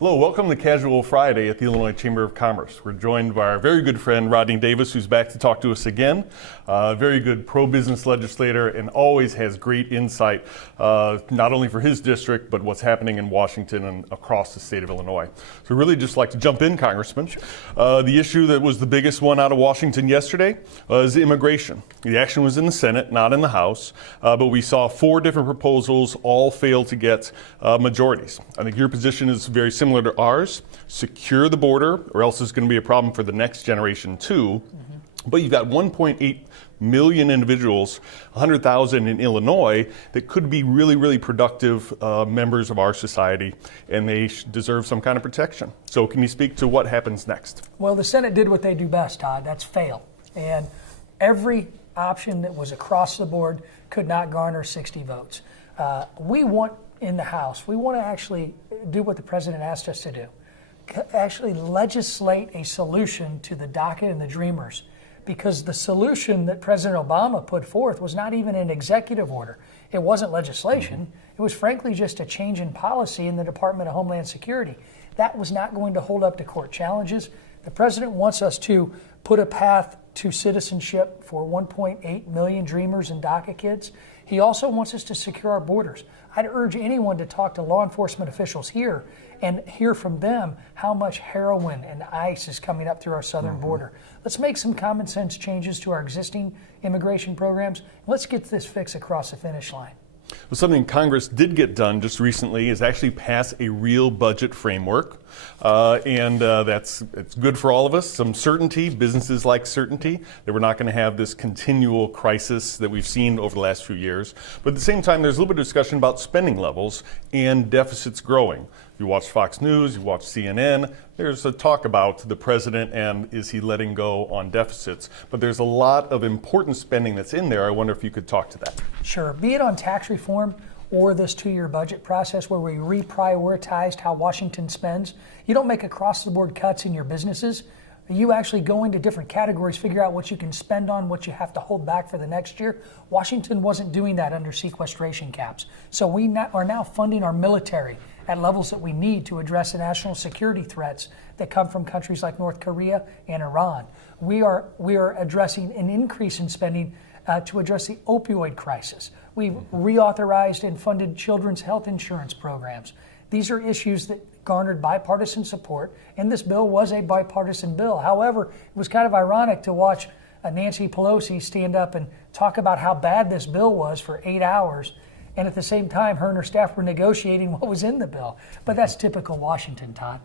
Hello, welcome to Casual Friday at the Illinois Chamber of Commerce. We're joined by our very good friend Rodney Davis, who's back to talk to us again. Very good pro-business legislator and always has great insight, not only for his district, but what's happening in Washington and across the state of Illinois. So really just like to jump in, Congressman. The issue that was the biggest one out of Washington yesterday was immigration. The action was in the Senate, not in the House, but we saw 4 different proposals all fail to get majorities. I think your position is very similar to ours. Secure the border, or else it's going to be a problem for the next generation too. But you've got 1.8 million individuals, 100,000 in Illinois, that could be really, really productive members of our society, and they deserve some kind of protection. So can you speak to what happens next? Well, the Senate did what they do best, Todd. That's fail. And every option that was across the board could not garner 60 votes. We want in the House, we want to actually do what the president asked us to do. Actually legislate a solution to the DACA and the Dreamers, because the solution that President Obama put forth was not even an executive order. It wasn't legislation. It was frankly just a change in policy in the Department of Homeland Security. That was not going to hold up to court challenges. The president wants us to put a path to citizenship for 1.8 million Dreamers and DACA kids. He also wants us to secure our borders. I'd urge anyone to talk to law enforcement officials here and hear from them how much heroin and ice is coming up through our southern border. Let's make some common sense changes to our existing immigration programs. Let's get this fix across the finish line. Well, something Congress did get done just recently is actually pass a real budget framework, and it's good for all of us. Some certainty, businesses like certainty, that we're not going to have this continual crisis that we've seen over the last few years. But at the same time, there's a little bit of discussion about spending levels and deficits growing. If you watch Fox News, you watch CNN, there's a talk about the president and is he letting go on deficits. But there's a lot of important spending that's in there. I wonder if you could talk to that. Sure. Be it on tax reform or this 2-year budget process where we reprioritized how Washington spends. You don't make across-the-board cuts in your businesses. You actually go into different categories, figure out what you can spend on, what you have to hold back for the next year. Washington wasn't doing that under sequestration caps. So we are now funding our military at levels that we need to address the national security threats that come from countries like North Korea and Iran. We are addressing an increase in spending to address the opioid crisis. We've reauthorized and funded children's health insurance programs. These are issues that garnered bipartisan support, and this bill was a bipartisan bill. However, it was kind of ironic to watch Nancy Pelosi stand up and talk about how bad this bill was for 8 hours, and at the same time, her and her staff were negotiating what was in the bill. But that's typical Washington, Todd.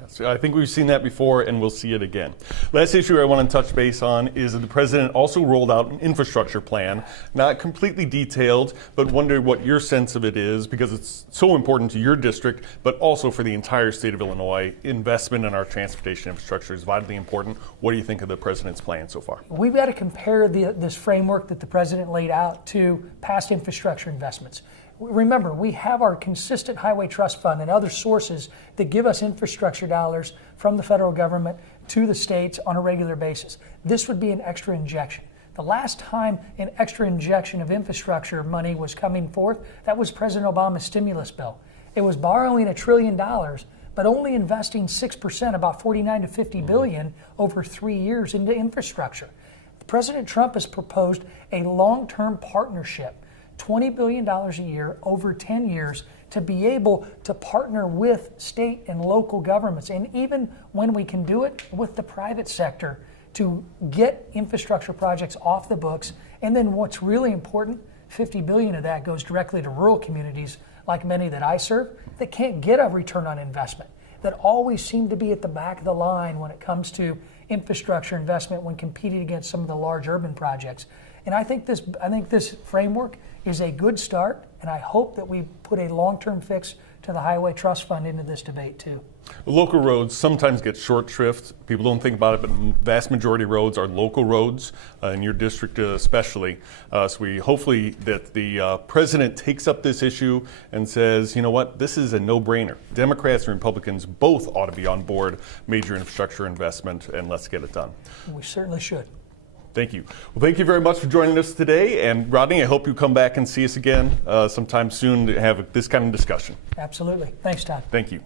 Yes, I think we've seen that before, and we'll see it again. Last issue I want to touch base on is that the president also rolled out an infrastructure plan, not completely detailed, but wonder what your sense of it is, because it's so important to your district, but also for the entire state of Illinois. Investment in our transportation infrastructure is vitally important. What do you think of the president's plan so far? We've got to compare this framework that the president laid out to past infrastructure investments. Remember, we have our consistent highway trust fund and other sources that give us infrastructure dollars from the federal government to the states on a regular basis. This would be an extra injection. The last time an extra injection of infrastructure money was coming forth, that was President Obama's stimulus bill. It was borrowing $1 trillion, but only investing 6%, about 49 to 50 billion over 3 years into infrastructure. President Trump has proposed a long-term partnership, $20 billion a year over 10 years, to be able to partner with state and local governments, and even when we can do it, with the private sector, to get infrastructure projects off the books. And then what's really important, 50 billion of that goes directly to rural communities like many that I serve that can't get a return on investment, that always seem to be at the back of the line when it comes to infrastructure investment when competing against some of the large urban projects. And I think this framework is a good start, and I hope that we put a long-term fix to the Highway Trust Fund into this debate too. Local roads sometimes get short shrift. People don't think about it, but vast majority of roads are local roads, in your district especially. So we hopefully that the president takes up this issue and says, you know what, this is a no-brainer. Democrats and Republicans both ought to be on board major infrastructure investment, and let's get it done. We certainly should. Thank you. Well, thank you very much for joining us today. And Rodney, I hope you come back and see us again sometime soon to have this kind of discussion. Absolutely. Thanks, Todd. Thank you.